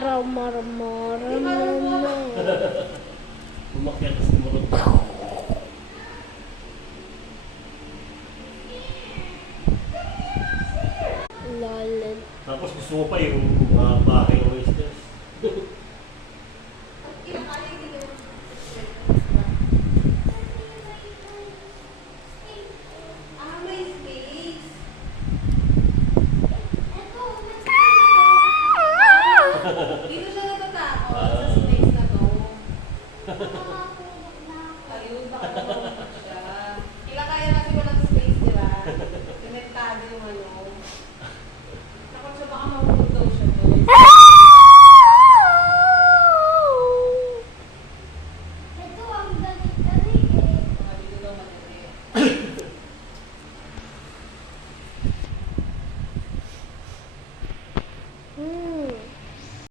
Maraw, marmar, Umakyat sa simulog. lalat. Tapos gusto mo pa yung bahay